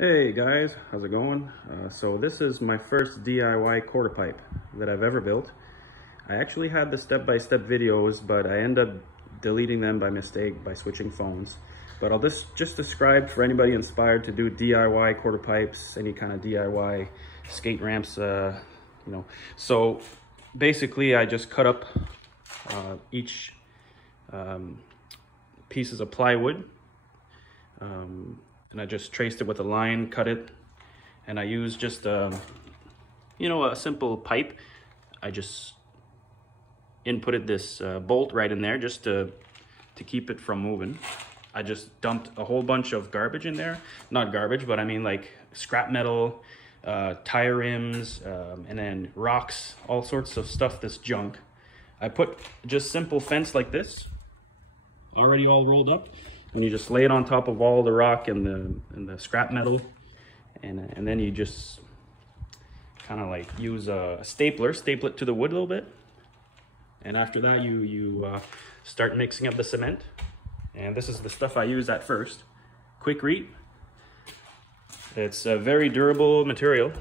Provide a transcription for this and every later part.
Hey guys, how's it going? So this is my first DIY quarter pipe that I've ever built. I actually had the step-by-step videos, but I end up deleting them by mistake by switching phones. But I'll just describe for anybody inspired to do DIY quarter pipes, any kind of DIY skate ramps, So basically I just cut up each pieces of plywood. And I just traced it with a line, cut it, and I used just a simple pipe. I just inputted this bolt right in there just to keep it from moving. I just dumped a whole bunch of garbage in there. Not garbage, but I mean like scrap metal, tire rims, and then rocks, all sorts of stuff that's junk. I put just simple fence like this, already all rolled up. And you just lay it on top of all the rock and the scrap metal, and then you just kind of like use a stapler, staple it to the wood a little bit, and after that you start mixing up the cement. And this is the stuff I use at first: Quikrete. It's a very durable material.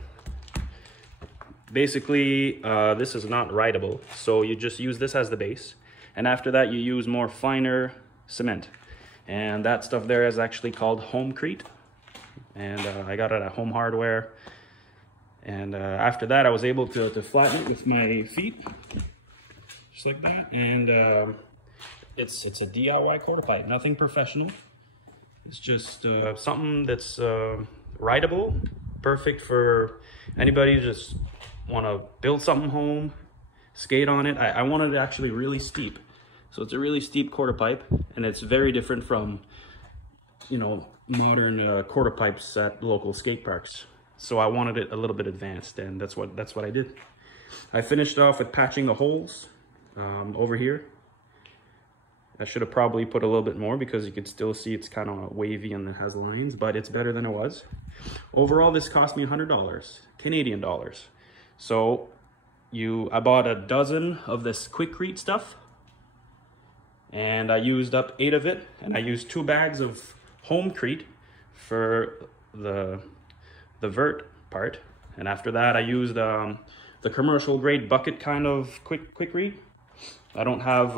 Basically, this is not rideable, so you just use this as the base, and after that you use more finer cement. And that stuff there is actually called Homecrete, and I got it at Home Hardware. And after that, I was able to flatten it with my feet, just like that. And it's a DIY quarter pipe, nothing professional. It's just something that's rideable, perfect for anybody who just want to build something home, skate on it. I wanted it actually really steep. So it's a really steep quarter pipe, and it's very different from, modern quarter pipes at local skate parks. So I wanted it a little bit advanced, and that's what I did. I finished off with patching the holes over here. I should have probably put a little bit more because you could still see it's kind of wavy and it has lines, but it's better than it was. Overall, this cost me $100, Canadian dollars. So I bought a dozen of this Quikrete stuff, and I used up 8 of it, and I used 2 bags of Homecrete for the vert part. And after that, I used the commercial grade bucket kind of Quikrete. I don't have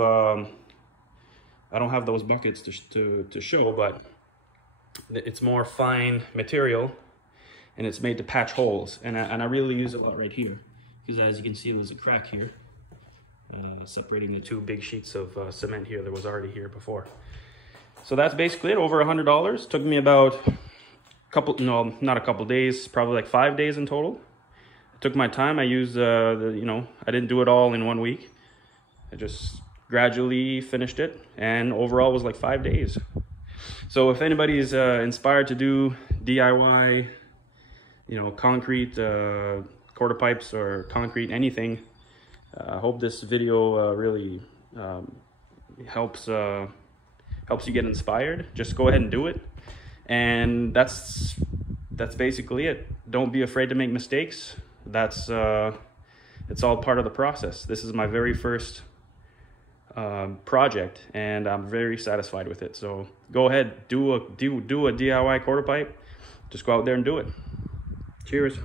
those buckets to show, but it's more fine material, and it's made to patch holes. And I really use it a lot right here, because as you can see, there's a crack here. Separating the 2 big sheets of cement here that was already here before. So that's basically it. Over $100. Took me about not a couple days, probably like 5 days in total. I took my time. I used I didn't do it all in 1 week. I just gradually finished it, and overall was like 5 days. So if anybody's inspired to do DIY, concrete quarter pipes or concrete anything, I hope this video really helps you get inspired. Just go ahead and do it, and that's basically it. Don't be afraid to make mistakes. It's all part of the process. This is my very first project, and I'm very satisfied with it. So go ahead, do a DIY quarter pipe. Just go out there and do it. Cheers.